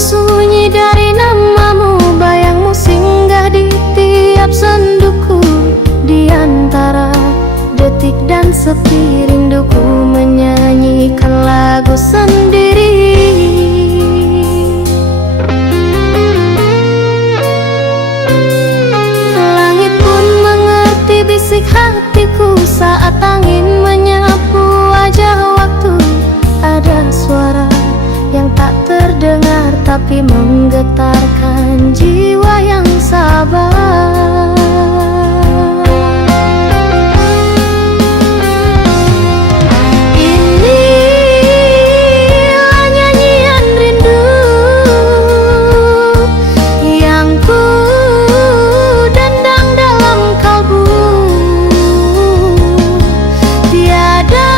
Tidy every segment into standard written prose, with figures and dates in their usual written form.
Sunyi dari namamu, bayangmu singgah di tiap senduku. Di antara detik dan sepi, rinduku menyanyikan lagu sendiri. Langit pun mengerti bisik hatiku saat angin menyapu wajah waktu. Ada suara yang tak terdengar tapi menggetarkan jiwa yang sabar. Inilah nyanyian rindu yang ku dendang dalam kalbu. Tiada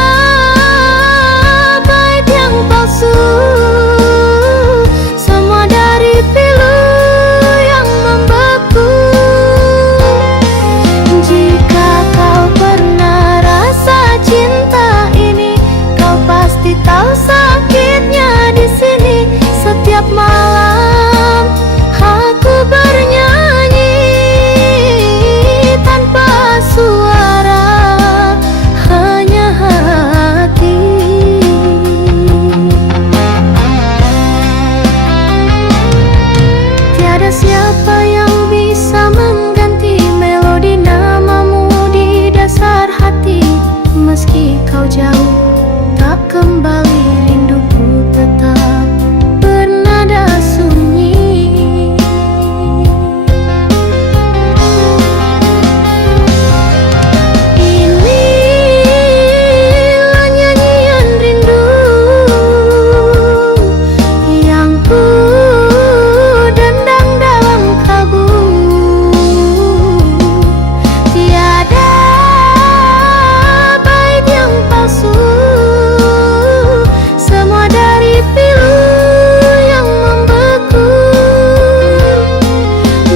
bait yang palsu, tahu sakitnya di sini. Setiap malam aku bernyanyi tanpa suara, hanya hati. Tiada siapa yang bisa mengganti melodi namamu di dasar hati. Meski kau jauh tak kembali, rinduku tetap bernada sunyi. Inilah nyanyian rindu yang ku dendang dalam kalbu. Tiada bait yang palsu, semua dari pilu yang membeku.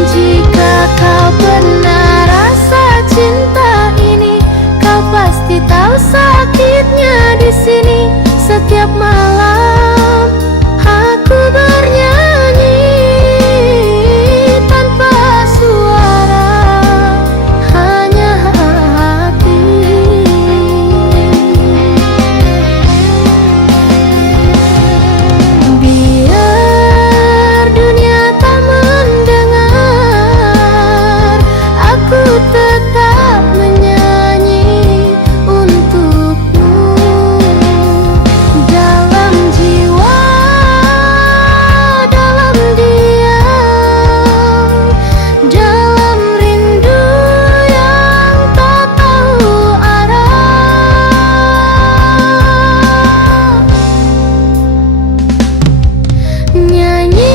Jika kau pernah rasa cinta ini, kau pasti tahu sakitnya di sini. Setiap malam aku bernyanyi tanpa suara, hanya hati. Biar dunia tak mendengar, aku tetap menyanyi untukmu. Dalam jiwa, dalam diam, dalam rindu yang tak tahu arah. Nyanyian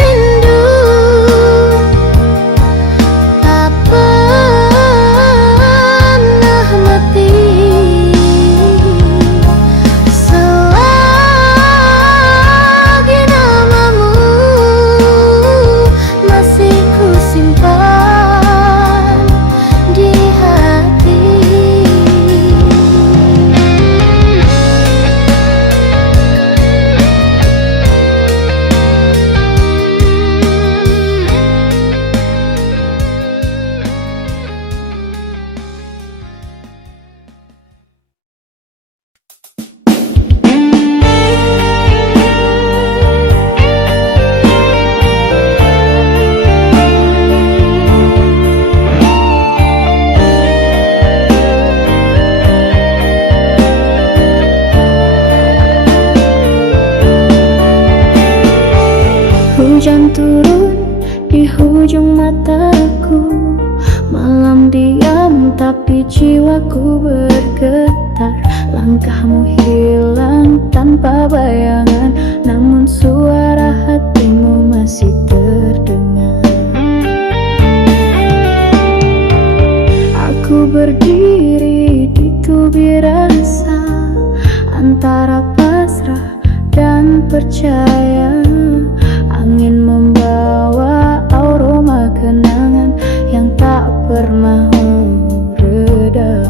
rindu tak pernah mati selagi namamu masih ku simpan di hati. Hujan turun di hujung mataku, malam diam tapi jiwaku bergetar. Langkahmu hilang tanpa bayangan, namun suara percaya angin membawa aroma kenangan yang tak pernah reda.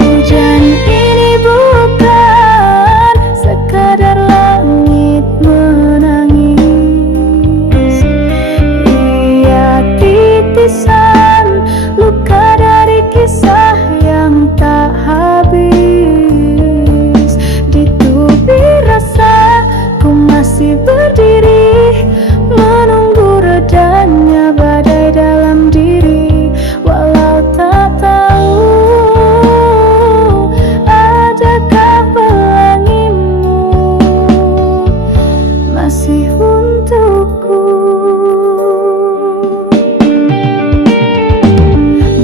Hujan ini bukan sekadar langit menangis, ia titisan luka dari kisah yang tak habis. Di tubir rasa ku masih berdiri, menunggu redanya badai dalam diri. Walau tak tahu adakah pelangimu masih untukku.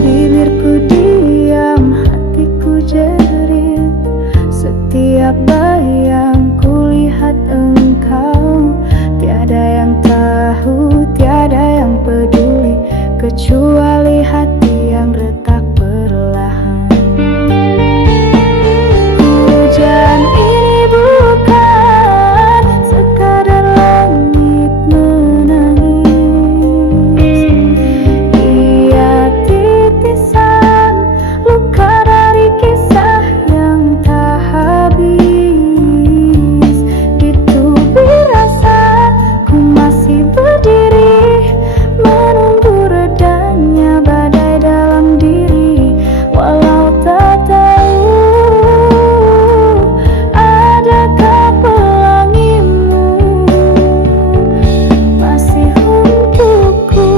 Bibirku diam, hatiku jerit, setiap bayang kulihat engkau. Tiada yang tahu, tiada yang peduli, kecuali hati yang retak perlahan. Hujan ini bukan sekadar langit menangis, ia titisan luka dari kisah yang tak habis. Di tubir rasa ku masih berdiri, menunggu redanya badai dalam diri. Walau tak tahu adakah pelangimu masih untukku.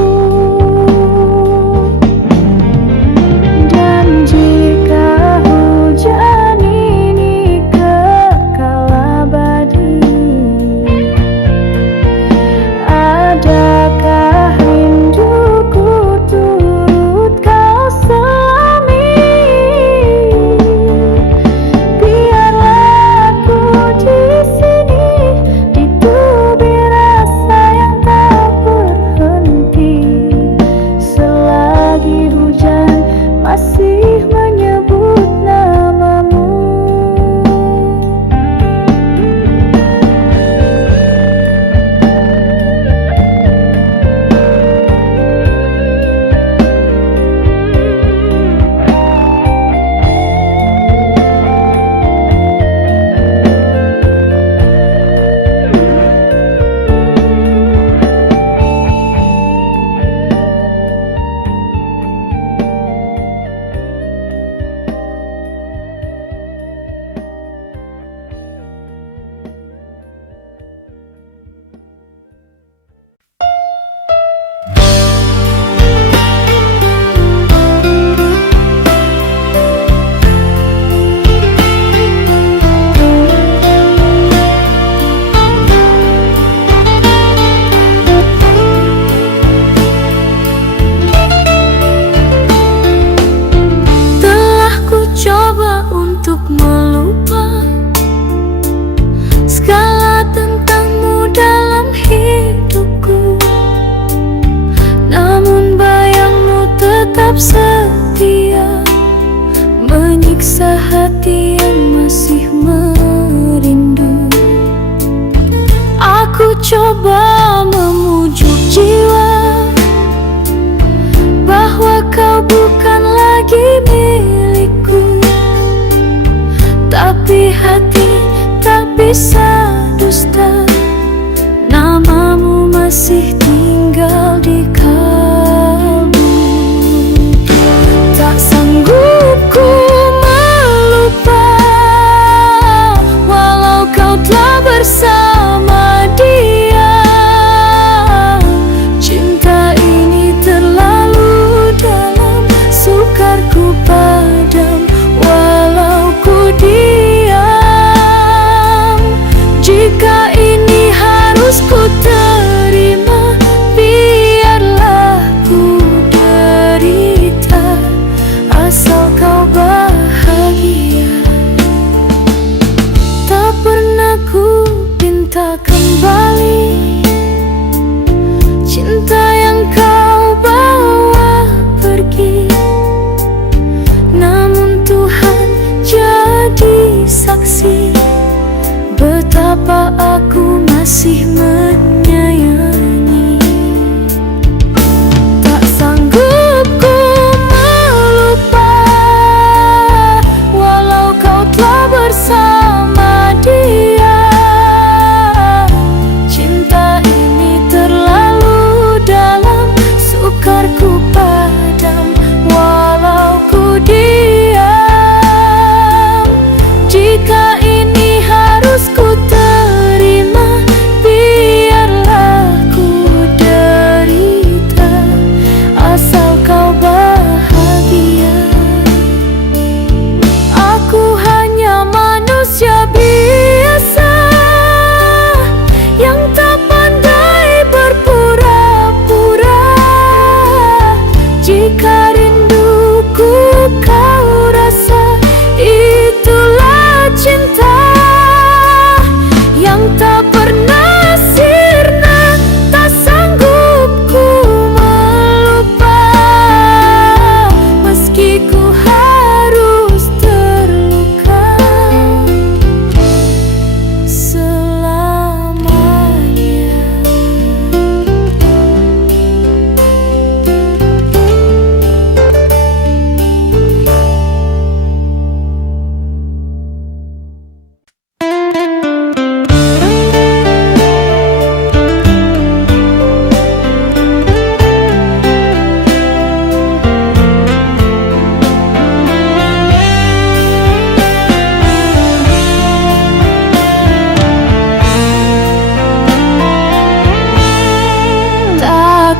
Dan jika hujan ini kekal abadi, adakah rinduku turut kau selami? Biarlah aku di sini, di tubir rasa yang tak berhenti, selagi hujan masih menyebut namamu. Telah ku coba untuk melupa segala tentangmu dalam hidupku, namun bayangmu tetap setia, menyiksa hati yang masih merindu. Aku coba memujuk jiwa bahwa kau bukan lagi milikku, tapi hati tak bisa dusta, namamu masih tinggal di kalbu. Tak sanggup ku melupa, walau kau telah bersama dia. Cinta ini terlalu dalam, sukarku padam walau ku diam. Jika ini harus ku terima,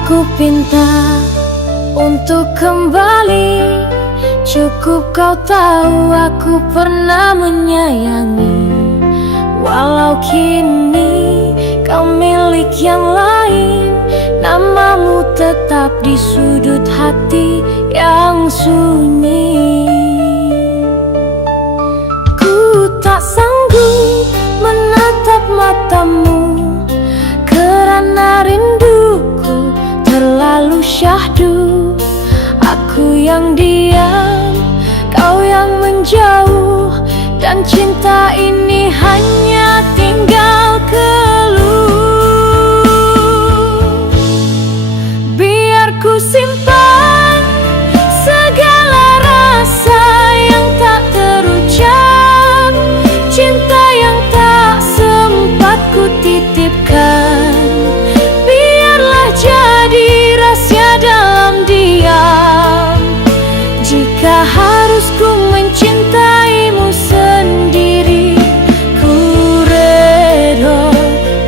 Aku pinta untuk kembali. Cukup kau tahu aku pernah menyayangi. Walau kini kau milik yang lain, namamu tetap di sudut hati yang sunyi. Ku tak sanggup menatap matamu, karena rinduku terlalu syahdu. Aku yang diam, kau yang menjauh, dan cinta ini hanya tinggal keluh. Biar ku simpan segala rasa yang tak terucap, cinta yang tak sempat ku titipkan. Biarlah jadi rahasia dalam diam. Jika harus ku mencintaimu sendiri, ku reda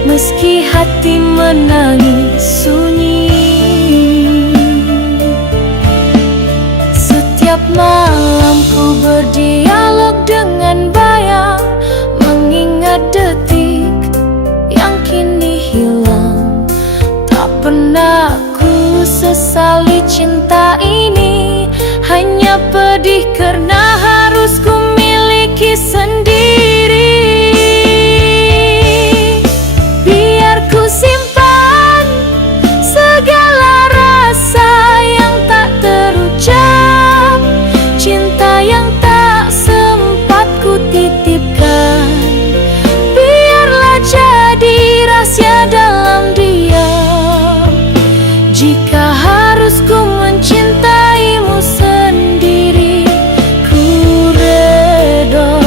meski hati menangis sunyi. Setiap malam ku berdialog dengan bayang, mengingat detik yang kini hilang. Tak pernah ku sesali cinta ini, hanya pedih karena harus ku miliki sendiri. Biar ku simpan segala rasa yang tak terucap, cinta yang tak sempat ku titipkan. Biarlah jadi rahasia dalam diam. Jika harus ku mencintaimu sendiri, ku reda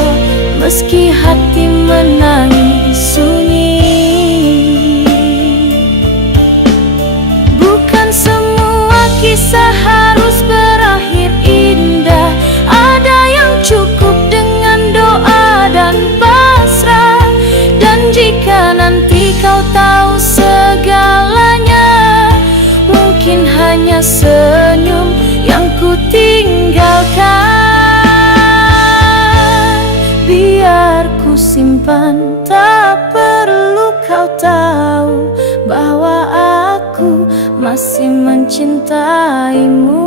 meski hati menangis sunyi. Bukan semua kisah harus berakhir indah. Ada yang cukup dengan doa dan pasrah. Dan jika nanti kau tahu segalanya, mungkin hanya senyum yang ku tinggalkan. Biar ku simpan, tak perlu kau tahu bahwa aku masih mencintaimu.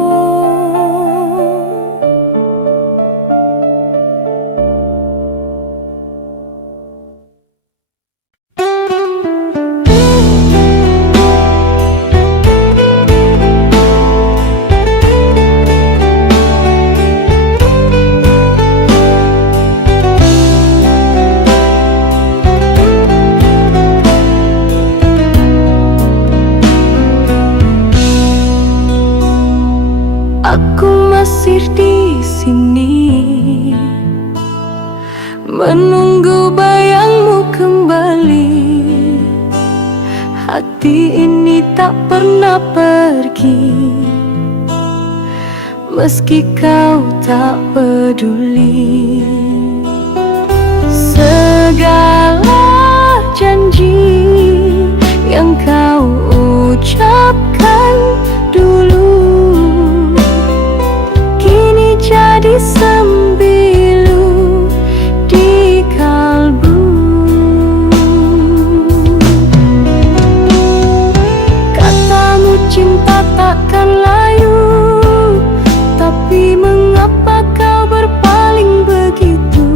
Aku masih di sini, menunggu bayangmu kembali. Hati ini tak pernah pergi, meski kau tak peduli. Segala janji yang kau ucapkan dulu jadi sembilu di kalbu. Katamu cinta takkan layu, tapi mengapa kau berpaling begitu?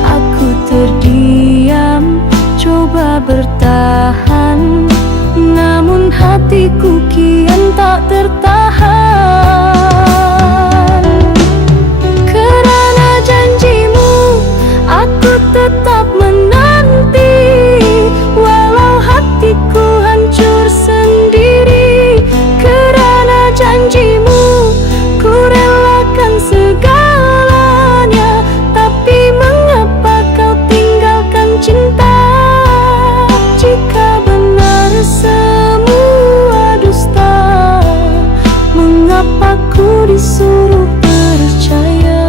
Aku terdiam, coba bertahan, namun hatiku kian tak tertahan. Tetap menanti, walau hatiku hancur sendiri. Kerana janjimu, ku relakan segalanya. Tapi mengapa kau tinggalkan cinta? Jika benar semua dusta, mengapa ku disuruh percaya?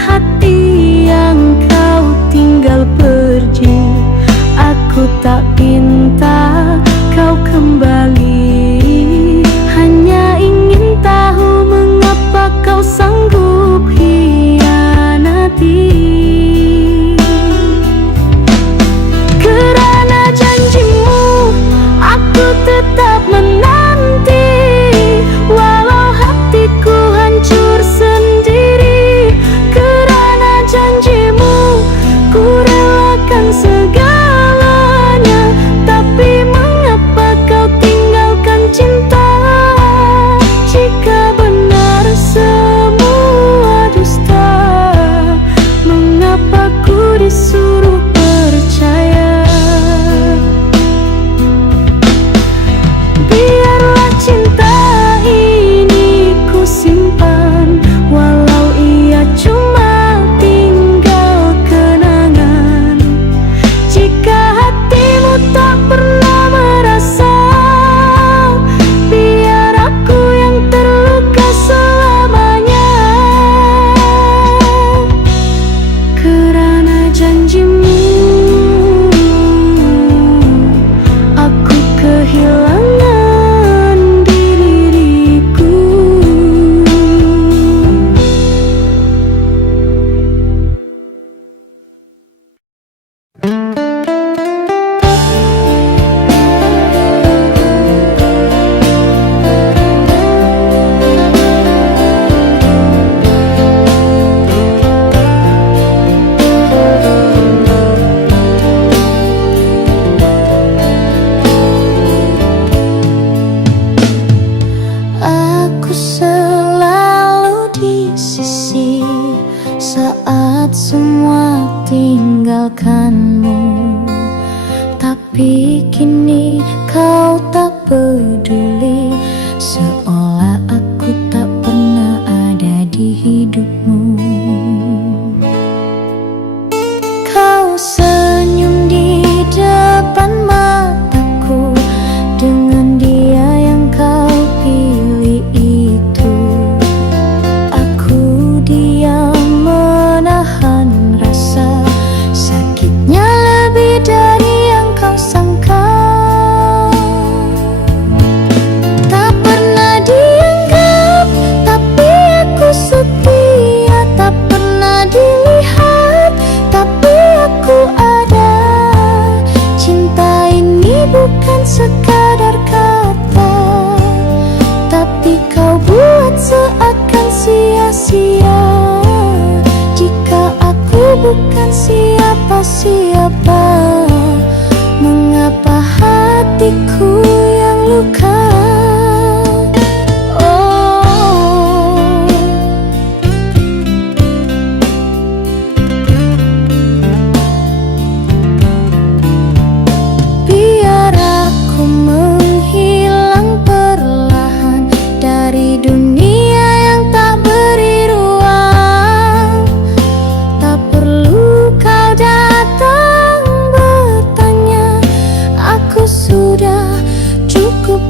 hati yang kau tinggal pergi. Aku tak minta kau kembali, hanya ingin tahu mengapa kau sanggup hianati. Kerana janjimu, aku tetap menanti, walau hatiku hancur sendiri. Kerana janjimu, ku relakan segalanya. Tapi mengapa kau tinggalkan cinta? Jika benar semua dusta, mengapa ku disuruh percaya? Biarlah cinta ini ku simpan, walau ia cuma tinggal kenangan. Jika hatimu tak pernah merasa, biar aku yang terluka selamanya. Kerana janjimu, aku kehilangan diriku. Aku selalu di sisi saat semua tinggalkanmu. Tapi kini kau tak peduli, seolah aku tak pernah ada di hidupmu. Kau senyum di depan mataku dengan dia yang kau pilih itu. Aku diam menahan rasa sakitnya lebih dari yang kau sangka. Tak pernah dianggap, tapi aku setia. Tak pernah dilihat, tapi aku ada. Cinta ini bukan sekadar kata, tapi kau buat seakan sia-sia. Jika aku bukan siapa-siapa, mengapa hatiku yang luka? Biar aku menghilang perlahan dari dunia yang tak beri ruang. Tak perlu kau datang bertanya, aku sudah cukup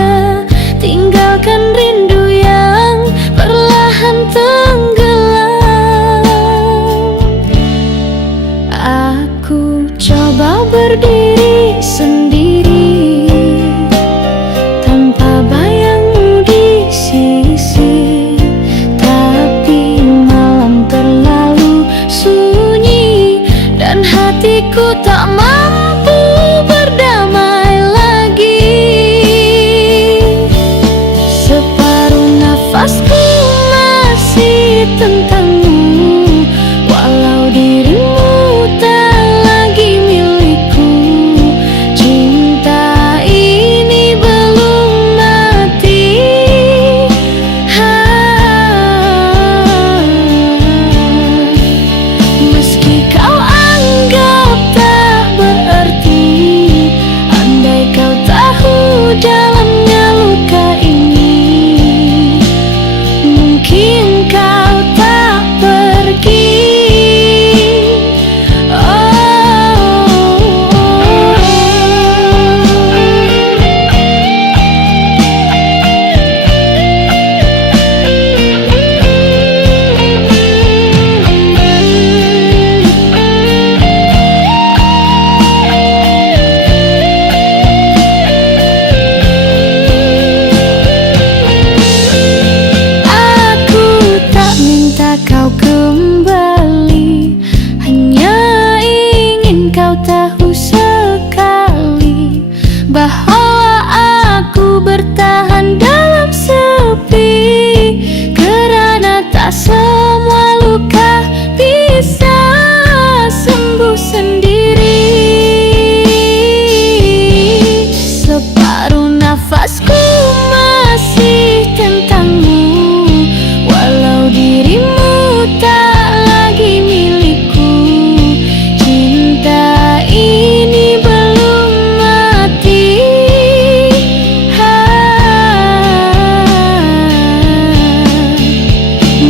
senja, tinggalkan rindu yang perlahan tenggelam. Aku coba berdiri sendiri tanpa bayangmu di sisi, tapi malam terlalu sunyi dan hatiku tak mampu berdamai lagi. Separuh nafasku masih tentangmu, walau dirimu tak lagi milikku. Cinta ini belum mati. Meski kau anggap tak berarti, andai kau tahu dalamnya luka ini, mungkin kau tak pergi. Kau kembali, hanya ingin kau tahu sekali bahwa aku bertahan dalam sepi, karena tak semua luka bisa sembuh sendiri. Separuh nafasku masih tentangmu, walau dirimu tak lagi milikku. Cinta ini belum mati.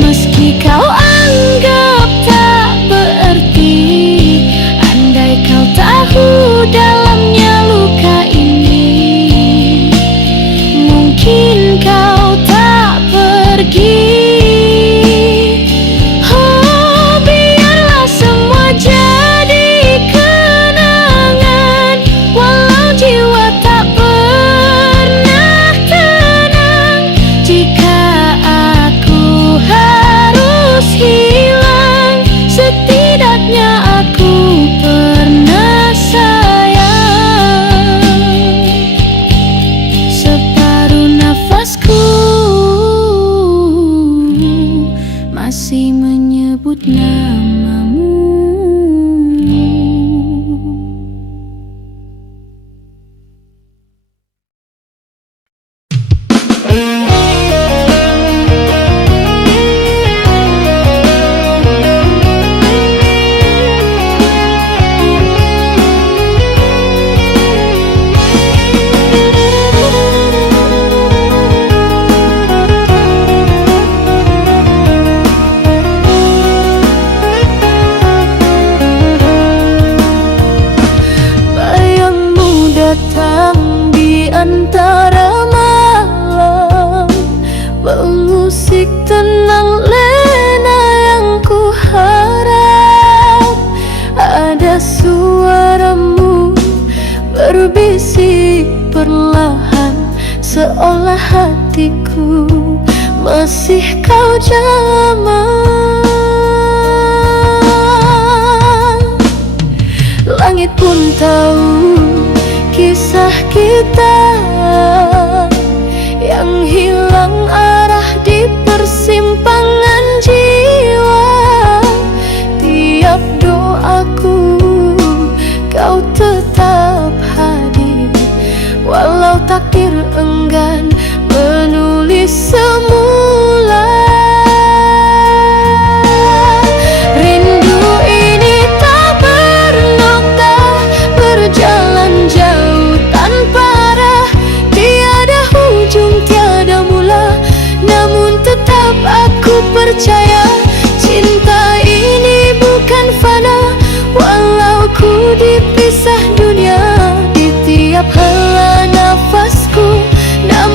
Meski kau anggap tak berarti, andai kau tahu dalamnya luka ini, mungkin kau tak pergi. Masih menyebut namamu. Datang di antara malam, bermusik tenang lena yang ku harap. Ada suaramu berbisik perlahan, seolah hatiku masih kau jamah. Langit pun tahu kisah kita yang hilang arah di persimpangan jiwa. Tiap doaku kau tetap hadir, walau takdir enggan menulis semula. Rindu ini tak bernokta, berjalan jauh tanpa arah, tiada ujung tiada mula. Namun tetap aku percaya cinta ini bukan fana, walau ku dipisah dunia di tiap hela nafasku. Namun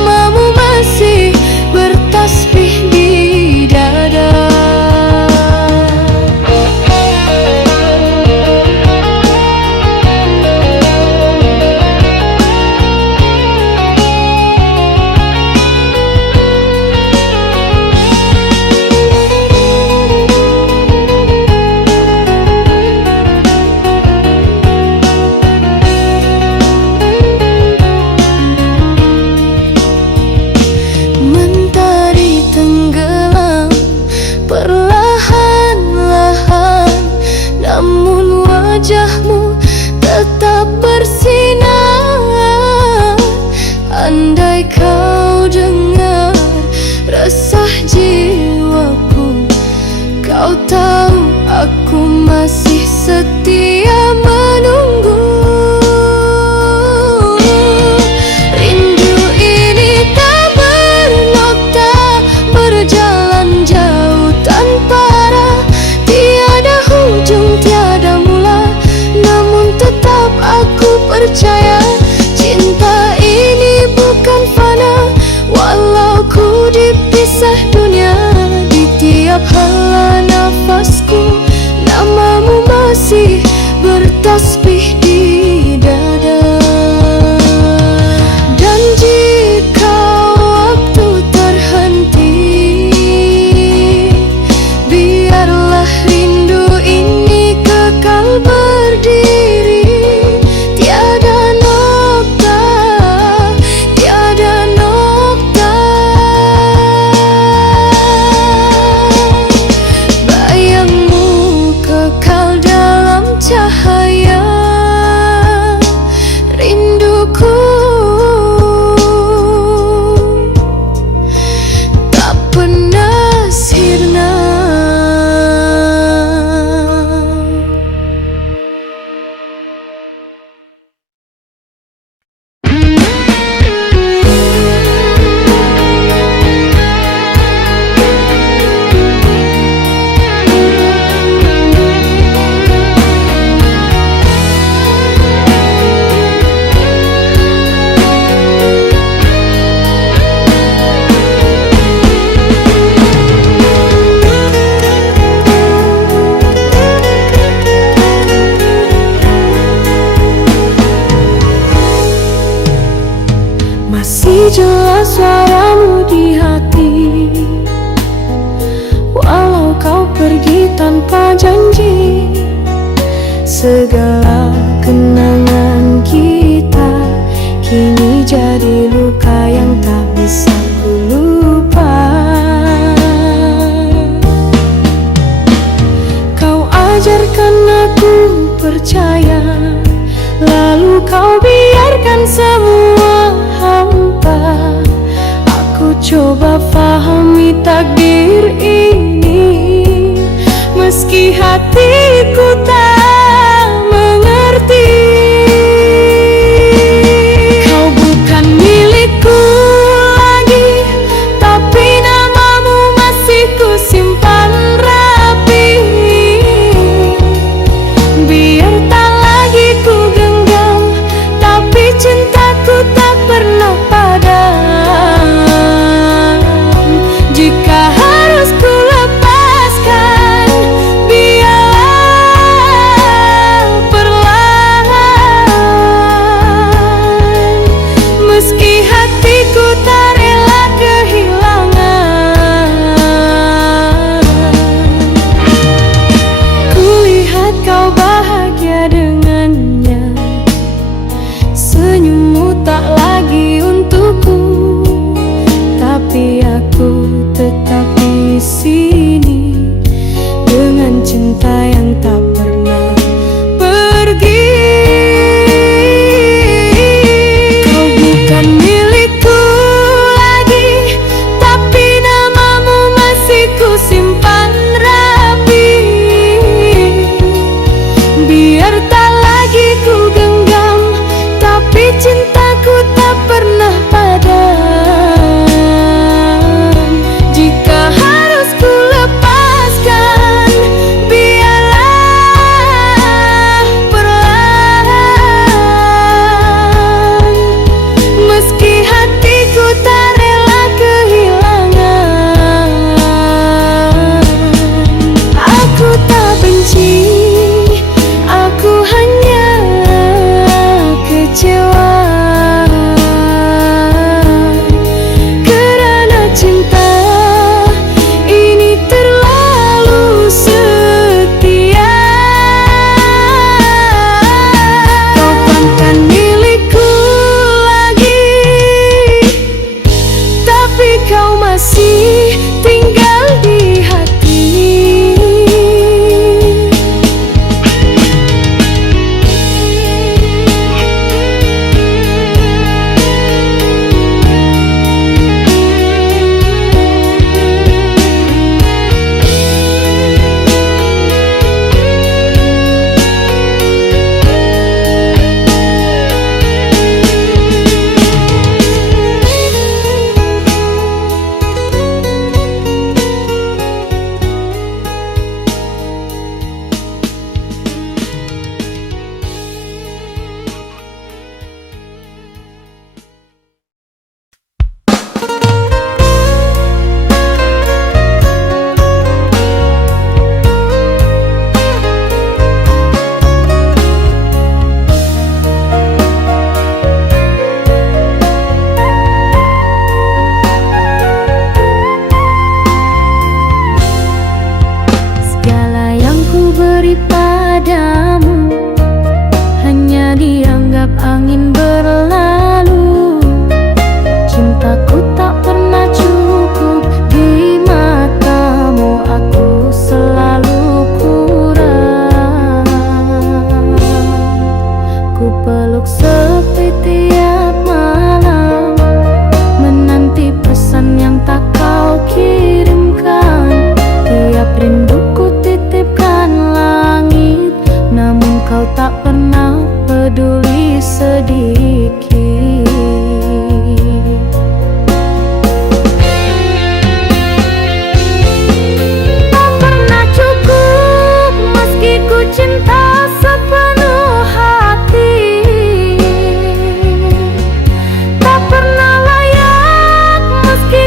kau dengar resah jiwaku. Kau tahu aku masih setia menunggu. Rindu ini tak bernokta, berjalan jauh tanpa arah. Tiada ujung, tiada mula, namun tetap aku percaya cinta ini bukan fana. Walau ku dipisah dunia, di tiap hela nafasku namamu masih bertasbih di dada. Dan jika waktu terhenti, biarlah rindu ini kekal berdiri. Tiada nokta, tiada nokta. Bayangmu kekal dalam cahaya rinduku, tak pernah sirna. Masih jelas suaramu di hati, walau kau pergi tanpa janji. Segala kenangan kita kini jadi luka yang tak bisa ku lupa. Kau ajarkan aku percaya, lalu kau biarkan semua hampa. Aku coba pahami takdir ini, meski hatiku tak mengerti. Kau bukan milikku lagi, tapi namamu masih ku simpan rapi. Biar tak lagi ku genggam, tapi cintaku tak pernah padam. Jika harus ku lepaskan, biarlah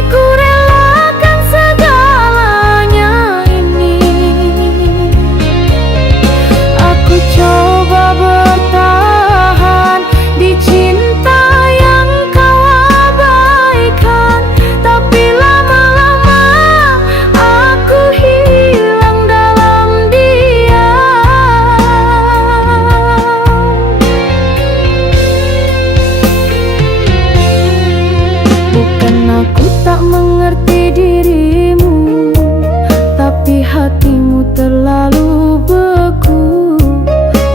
ku relakan segalanya ini. Aku coba bertahan di cinta yang kau abaikan, tapi lama-lama aku hilang dalam diam. Bukan aku tak mengerti dirimu, tapi hatimu terlalu beku.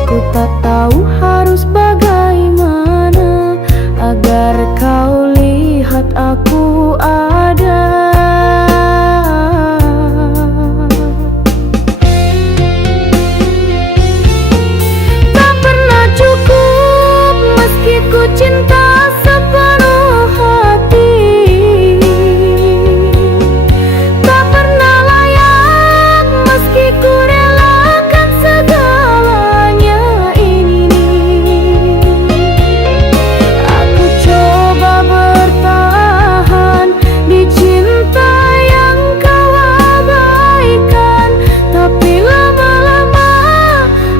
Ku tak tahu harus bagaimana agar kau lihat aku ada. Tak pernah cukup meski ku cinta sepenuh hati. Tak pernah layak meski ku relakan segalanya ini. Aku coba bertahan di cinta yang kau abaikan, tapi lama-lama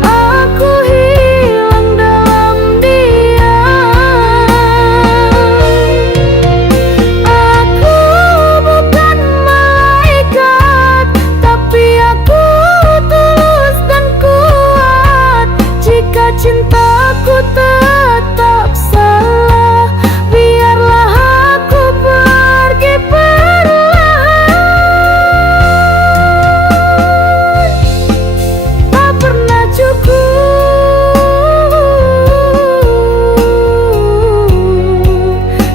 aku hilang dalam diam. Aku bukan malaikat, tapi aku tulus dan kuat. Jika cintaku tetap salah, biarlah aku pergi perlahan. Tak pernah cukup,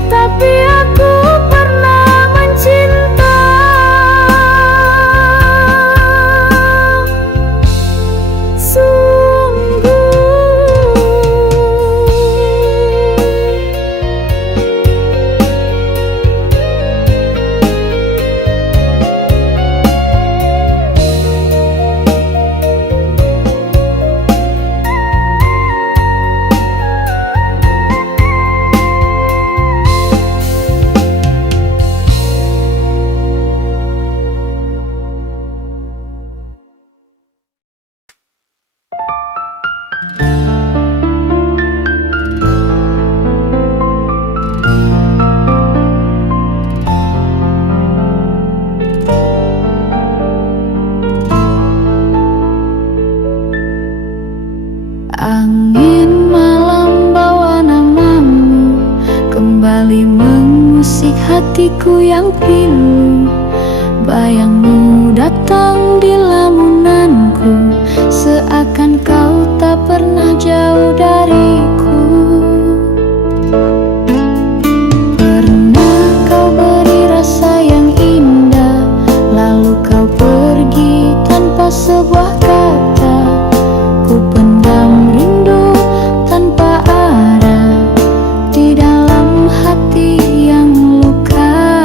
tapi aku pernah mencinta. Sungguh. Angin malam bawa namamu, kembali mengusik hatiku yang pilu. Bayangmu datang di lamunanku, seakan kau tak pernah jauh dariku. Pernah kau beri rasa yang indah, lalu kau pergi tanpa sebuah kata. Ku pendam rindu tanpa arah di dalam hati yang luka.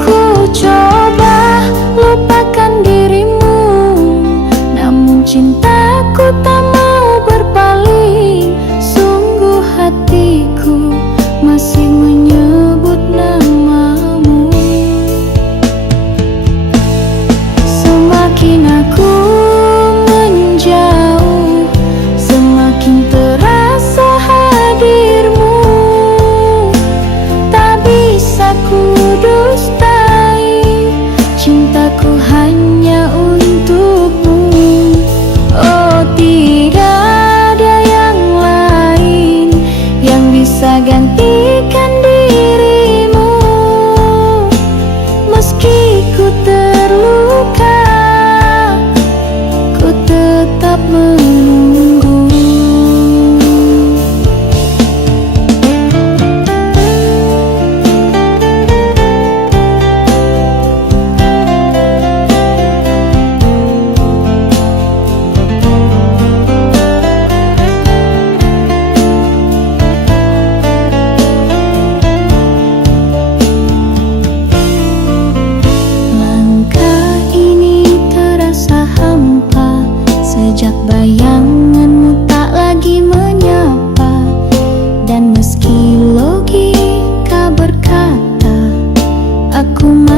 Ku coba lupakan dirimu, namun cintaku tak mau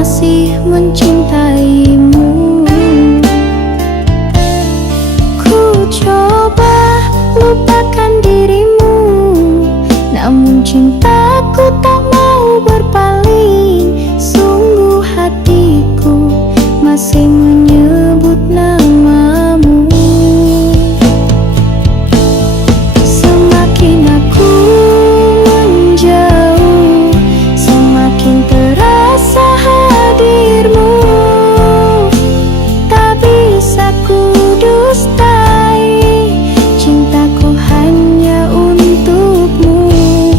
masih mencintaimu. Ku coba lupakan dirimu, namun cintaku tak mau berpaling. Sungguh hatiku masih menyebut namamu. Semakin aku menjauh, semakin terasa hadirmu. Tak bisa ku dustai, cintaku hanya untukmu.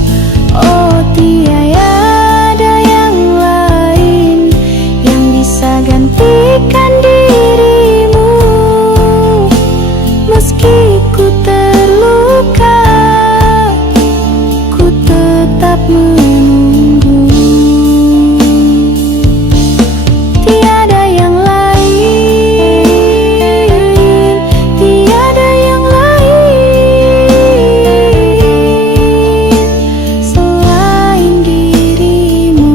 Oh, tiada yang lain yang bisa gantikan dirimu. Meski ku terluka, ku tetap menunggu. Tiada yang lain, tiada yang lain selain dirimu.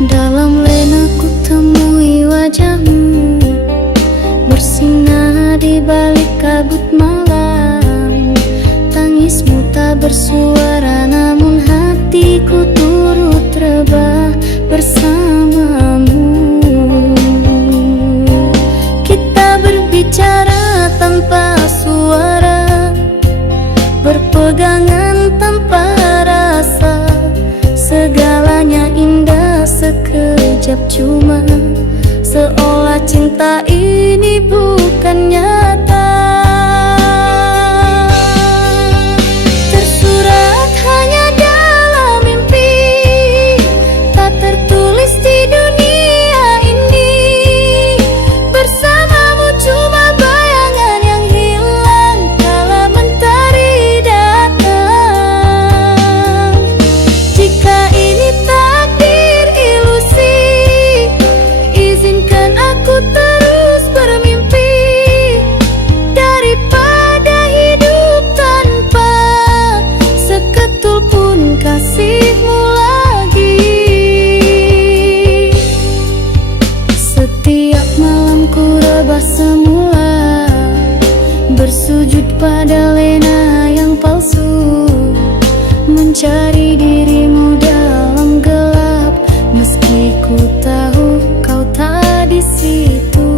Dalam lena ku temui wajahmu, bersinar di balik kabut malam. Tangismu tak bersuara, namun hatiku turut rebah bersamamu. Kita berbicara tanpa suara, berpegangan tanpa rasa. Segalanya indah sekejap, cuma seolah cinta ini bukan nyata. Tersurat hanya dalam mimpi, tak tertulis di dunia ini. Bersamamu cuma bayangan yang hilang kala mentari datang. Jika ini takdir ilusi, izinkan aku terus bermimpi. Daripada hidup tanpa seketul pun kasihmu lagi. Setiap malam ku rebah semula, bersujud pada lena yang palsu, mencari dirimu dalam gelap. Meski ku tahu kau tak di situ.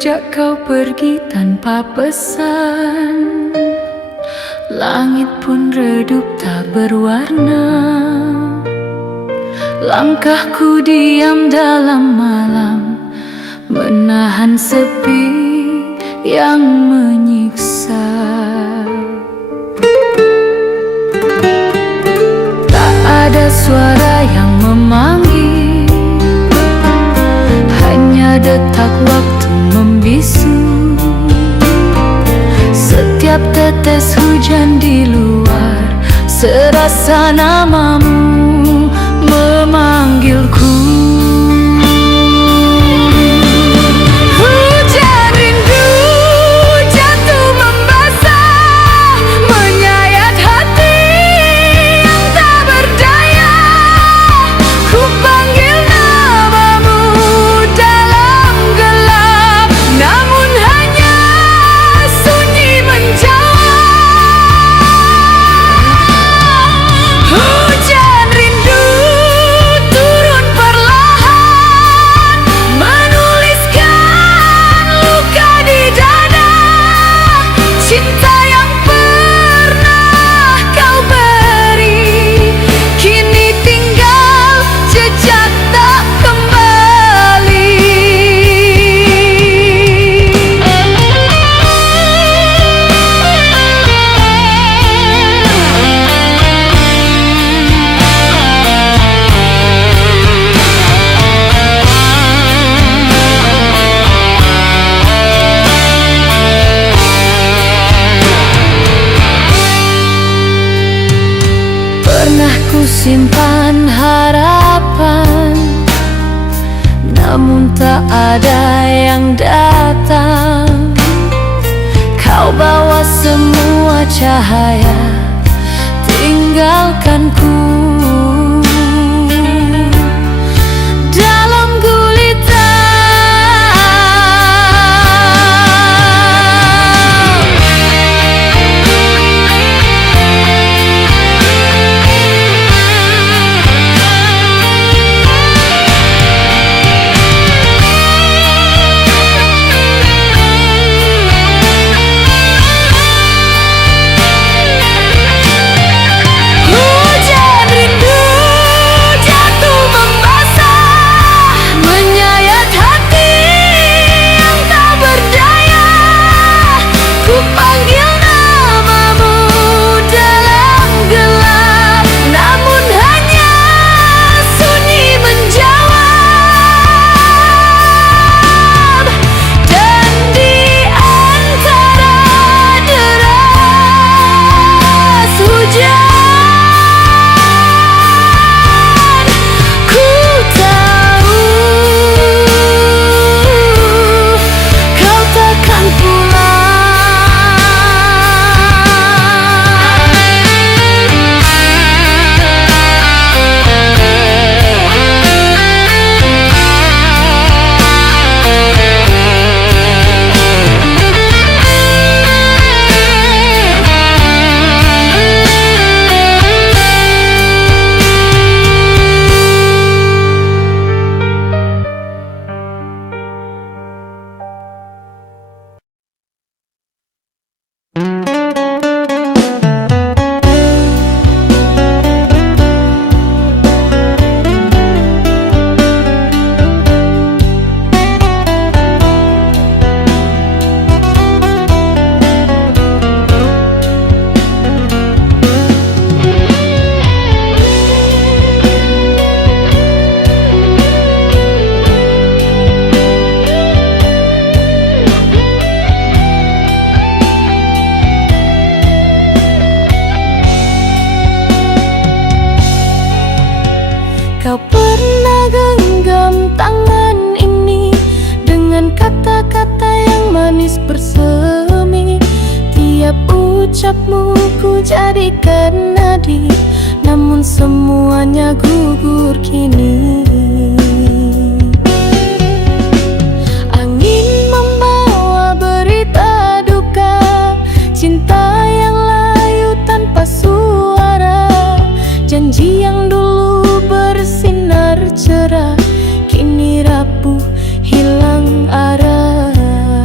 Sejak kau pergi tanpa pesan, langit pun redup tak berwarna. Langkahku diam dalam malam, menahan sepi yang menyiksa. Tak ada suara yang memanggil, hanya detak waktu membisu. Setiap tetes hujan di luar, serasa namamu memanggilku. Hujan rindu jatuh membasah, menyayat hati yang tak berdaya. Ku panggil namamu dalam gelap, namun hanya sunyi menjawab. Hujan rindu turun perlahan, menuliskan luka di dada. Cinta yang pernah kau beri, kini tinggal jejak tak kembali. Pernah ku simpan harapan, namun tak ada yang datang. Kau bawa semua cahaya, tinggalkanku dalam gulita. Hujan rindu jatuh membasah, menyayat hati yang tak berdaya. Ku panggil namamu dalam gelap, namun hanya sunyi menjawab. Dan di antara deras hujan, ku tahu kau takkan Kau pernah genggam tangan ini dengan kata-kata yang manis bersemi. Tiap ucapmu ku jadikan nadi, namun semuanya gugur kini. Angin membawa berita duka, cinta yang layu tanpa suara. Janji yang dulu bersinar cerah, kini rapuh hilang arah.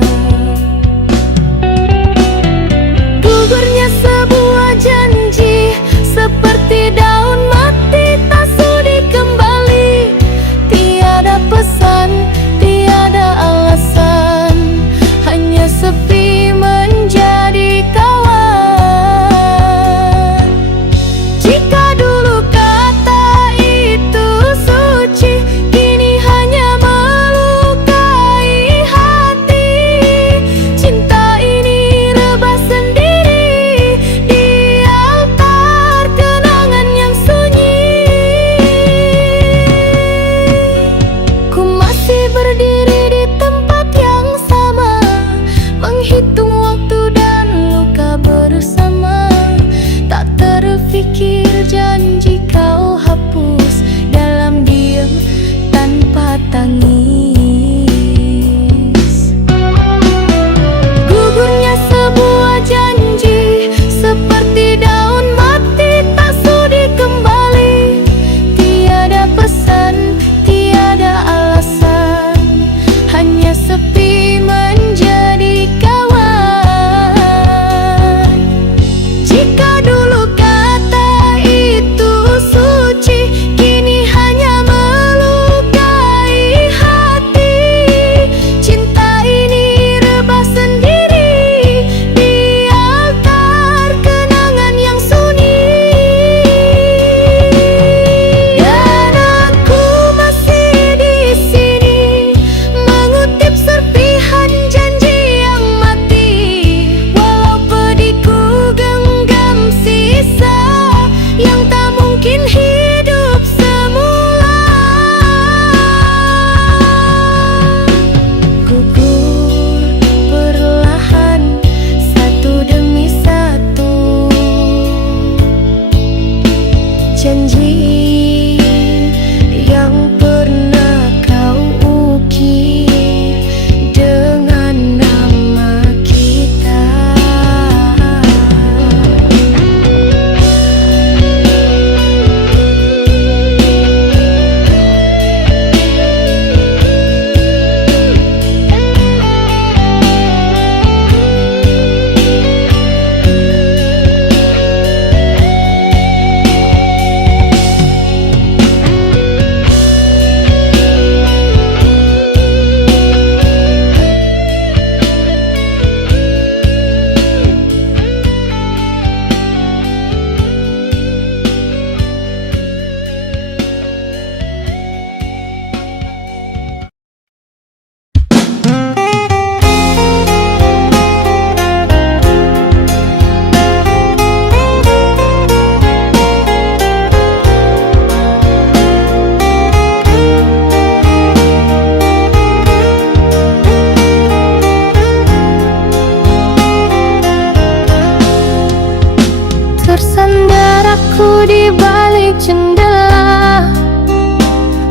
jendela,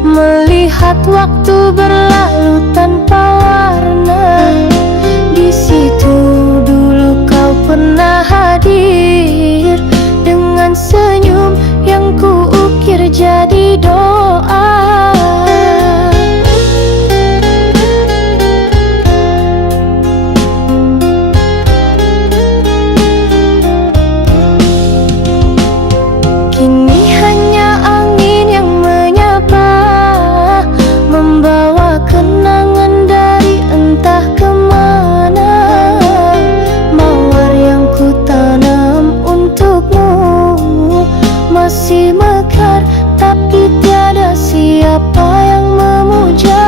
melihat waktu berlalu tanpa warna. Di situ dulu kau pernah hadir, dengan senyum yang kuukir jadi doa. Kini hanya angin yang menyapa, membawa kenangan dari entah kemana. Mawar yang ku tanam untukmu masih mekar, tapi tiada siapa yang memuja.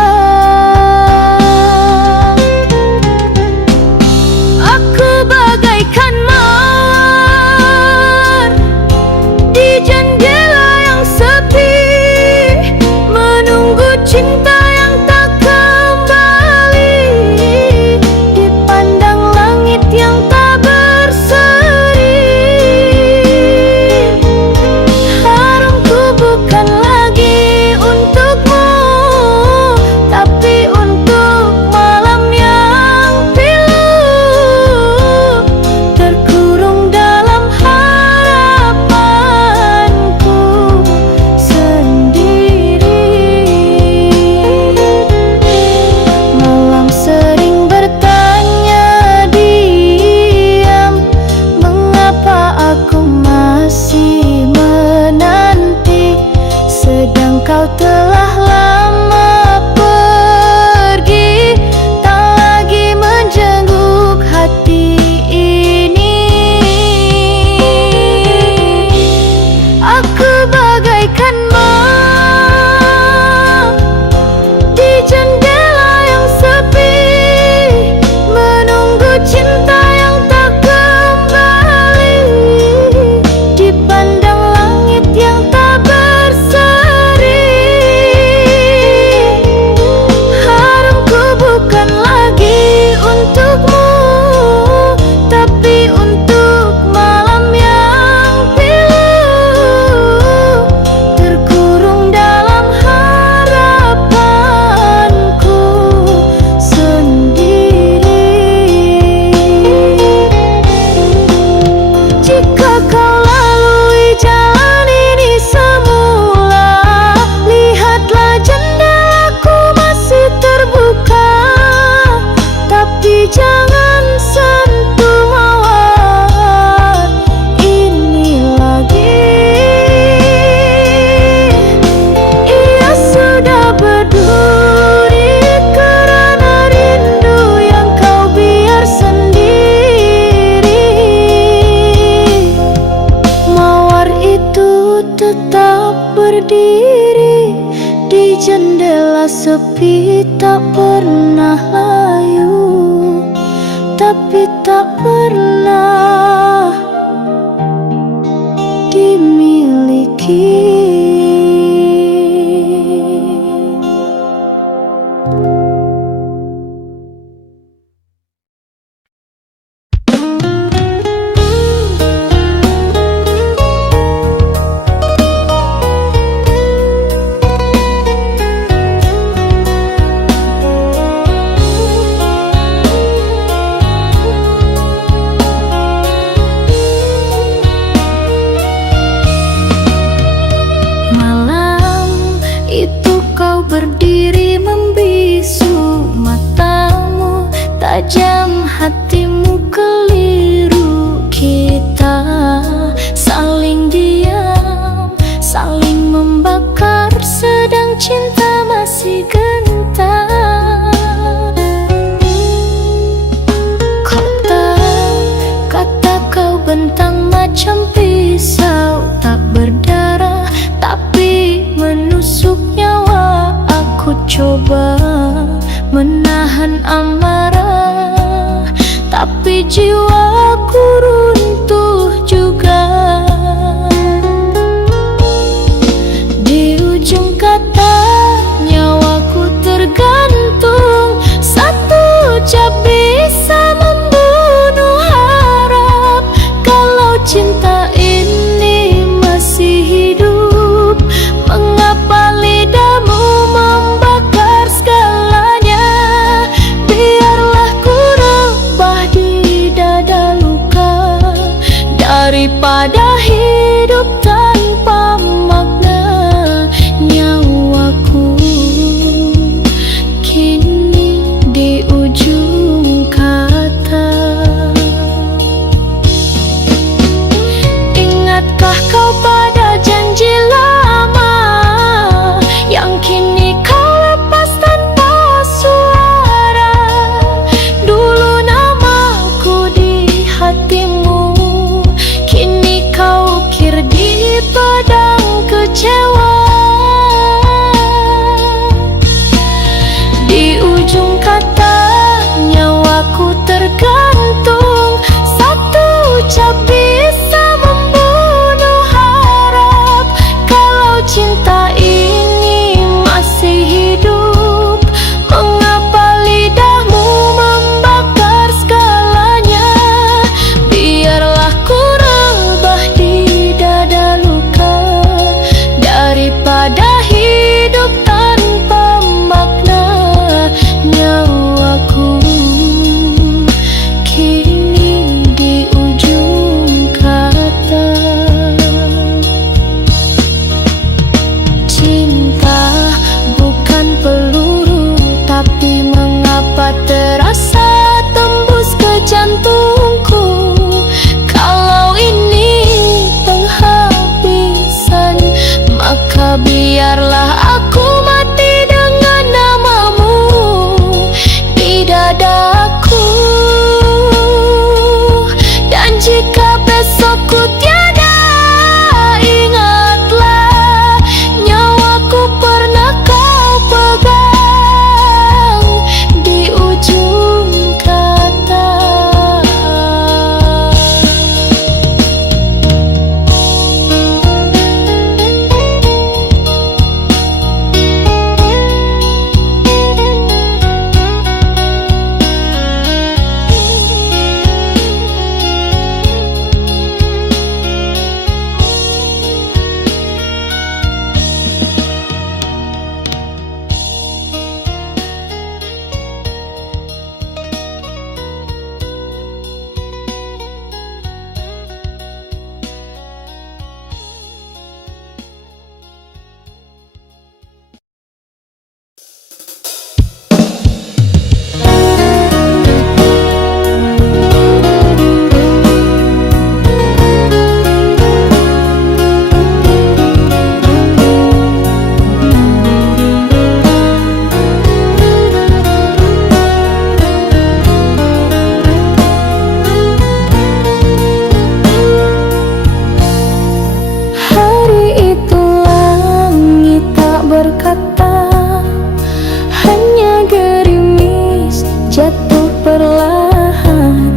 Aku bagaikan mawar di jendela yang sepi, menunggu cinta yang tak kembali, dipandang langit yang tak berseri. Harumku bukan lagi untukmu, tapi untuk malam yang pilu, terkurung dalam harapanku sendiri. Malam sering bertanya diam, mengapa aku masih menanti, sedang kau telah lama pergi, tak lagi menjenguk hati ini. Aku bagaikan mawar di jendela yang sepi, menunggu cinta yang tak kembali, dipandang langit yang tak berseri. Harumku bukan lagi untukmu, tapi untuk malam yang pilu, terkurung dalam harapanku sendiri. Jika kau lalui jalan ini semula, lihatlah jendelaku masih terbuka, tapi jangan sentuh mawar ini lagi. Ia sudah berduri karena rindu yang kau biar sendiri. Mawar itu tetap berdiri di jendela sepi, tak pernah layu, tapi tak pernah dimiliki. Malam itu kau berdiri membisu, matamu tajam, hatimu keliru. Kita saling diam, saling membakar, sedang cinta masih gentar. Kata kau bentang macam pisau, tak berdarah tapi menusuk nyawa. Aku coba menahan amarah, tapi jiwaku runtuh juga. Di ujung kata nyawaku tergantung, satu ucap bisa membunuh harap. Kalau cinta ini masih hidup, jatuh perlahan.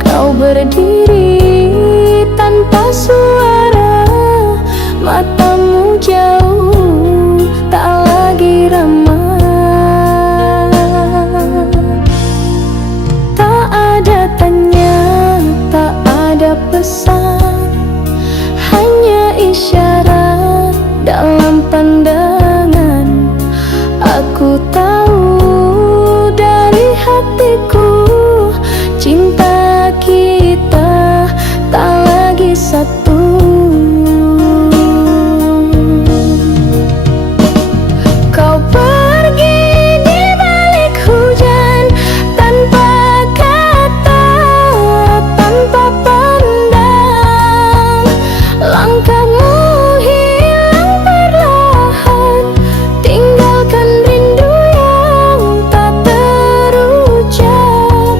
Kau berdiri tanpa suara, matamu jauh tak lagi ramah. Tak ada tanya, tak ada pesan, hanya isyarat dalam pandangan. Aku tahu dari hatiku, cinta kita tak lagi satu. Kau pergi di balik hujan, tanpa kata, tanpa pandang. Langkahmu hilang perlahan, tinggalkan rindu yang tak terucap.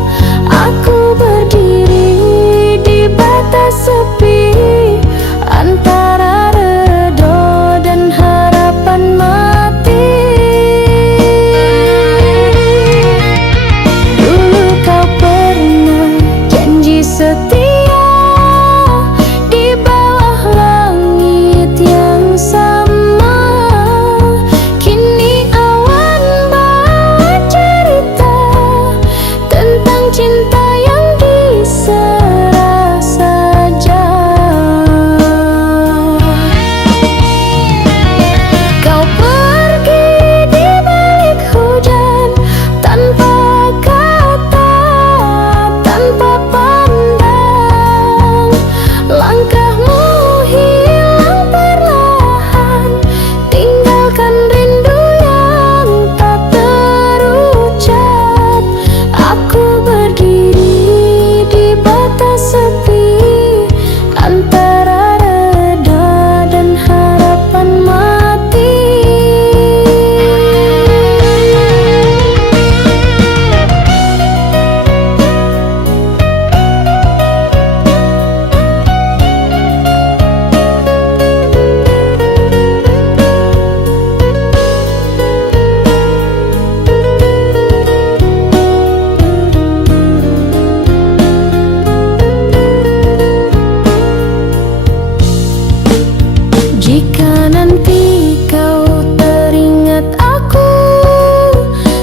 Aku berdiri di batas sepi, antara redha dan harapan mati. Dulu kau pernah janji setia di bawah langit yang sama. Kini awan bawa cerita tentang cinta yang diserah saja. Kau pergi di balik hujan, tanpa kata, tanpa pandang. Langkahmu hilang perlahan, tinggalkan rindu yang tak terucap. Aku berdiri di batas sepi, antara redha dan harapan mati. Jika nanti kau teringat aku,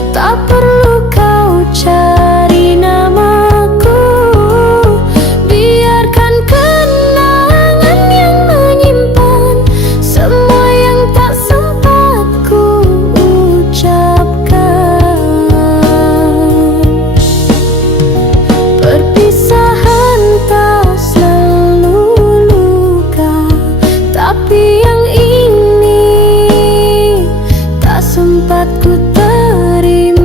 tak perlu kau cari namaku. Biarkan kenangan yang menyimpan semua yang tak sempat ku ucapkan. Perpisahan tak selalu luka, tapi yang ini tak sempat ku terima.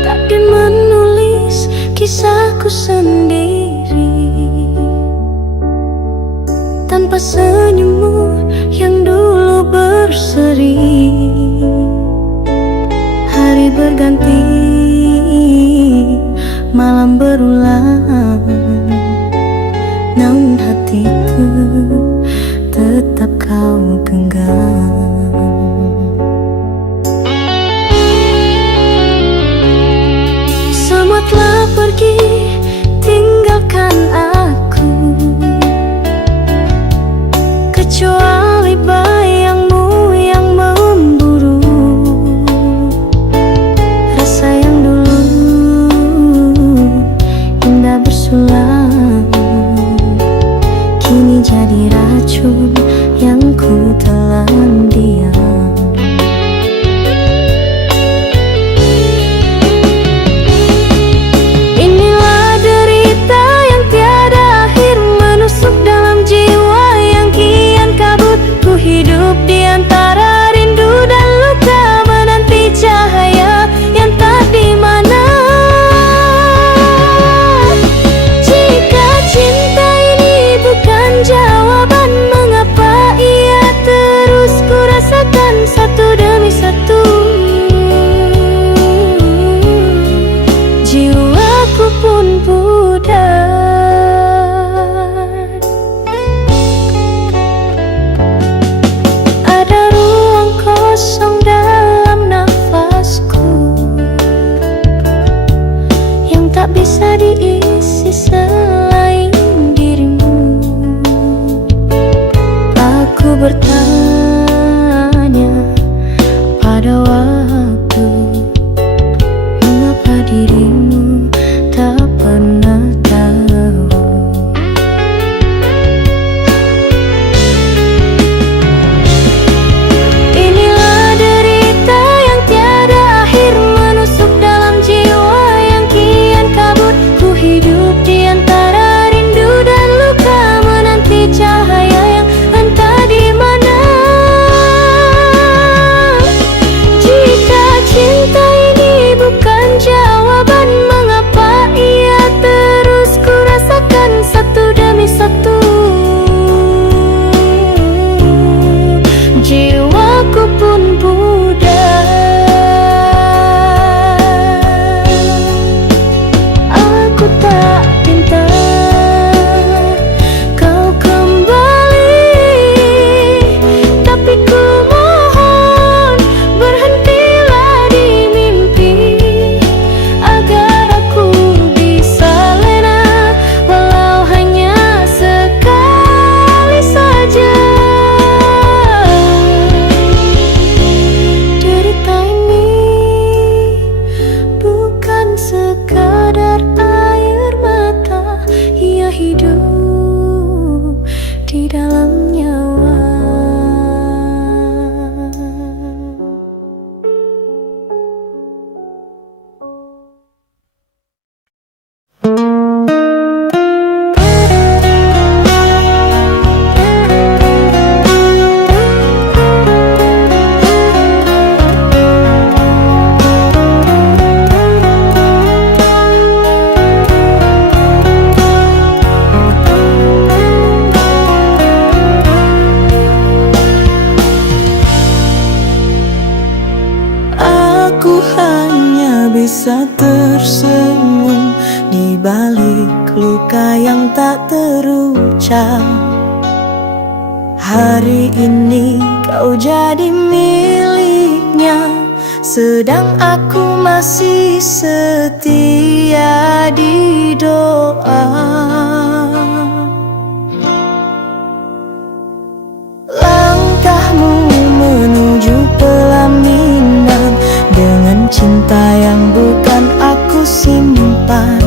Takdir menulis kisahku sendiri, tanpa senyummu yang dulu berseri. Hari berganti, malam berulang, namun hatiku tetap kau genggam. Semua telah pergi, tinggalkan aku, kecuali bayangmu yang memburu. Rasa yang tak terucap. Hari ini kau jadi miliknya, sedang aku masih setia di doa. Langkahmu menuju pelaminan dengan cinta yang bukan aku simpan.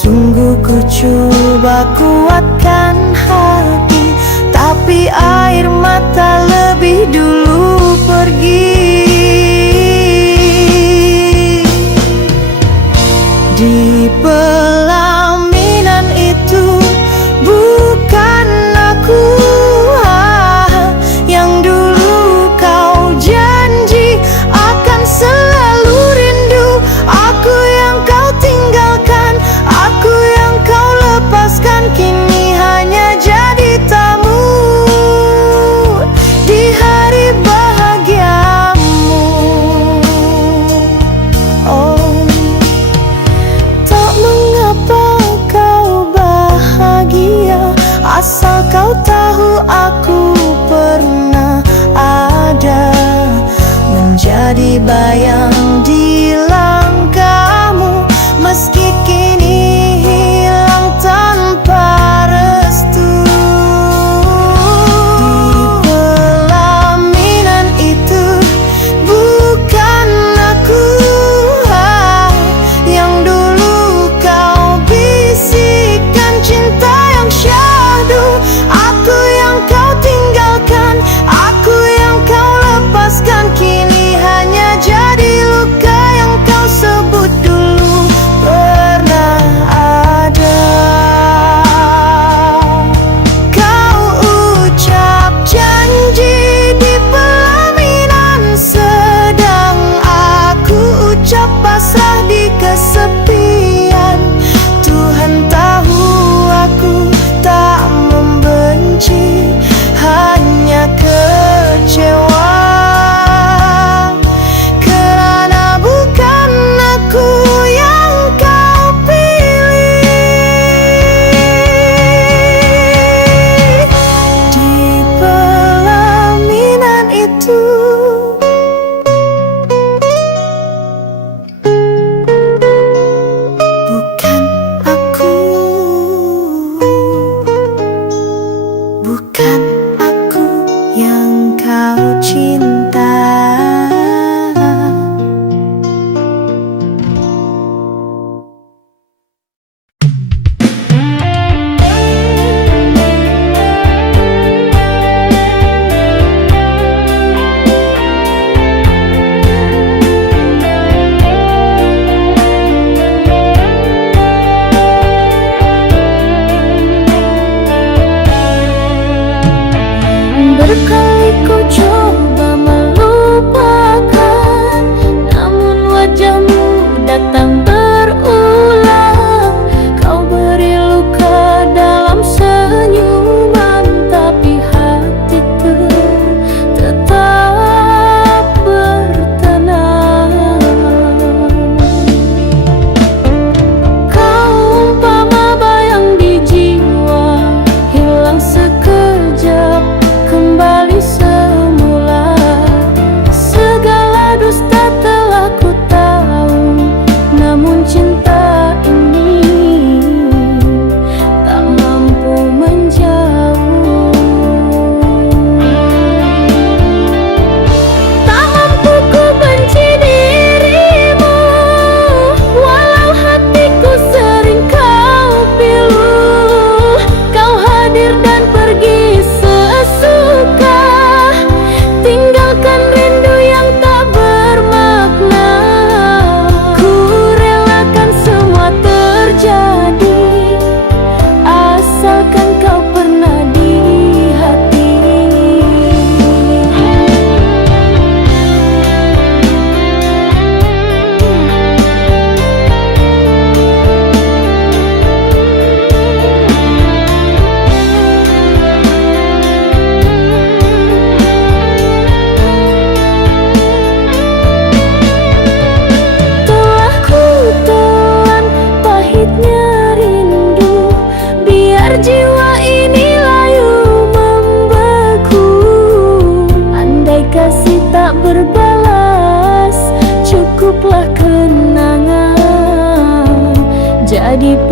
Sungguh ku coba kuatkan hati, tapi air mata lebih dulu pergi. Di pelaminan itu bukan aku yang dulu kau janji akan selalu rindu. Aku yang kau tinggalkan, aku yang kau lepaskan, kini hanya jadi tamu di hari bahagiamu.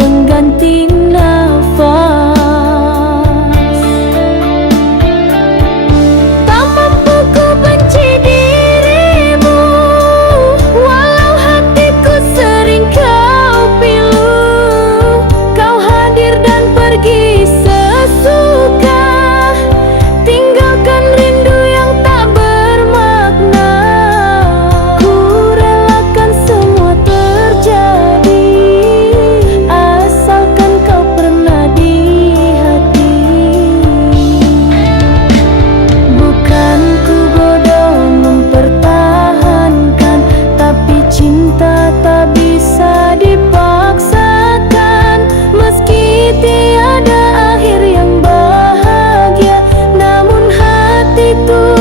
pengganti nafas. Tak mampu ku benci dirimu, walau hatiku sering kau pilu. Kau hadir dan pergi sesuka, tinggalkan rindu yang tak bermakna. Ku relakan semua terjadi, asalkan kau pernah di hati. Bukan ku bodoh mempertahankan, tapi cinta tak bisa dipaksakan. Meski tiada akhir yang bahagia, namun hatiku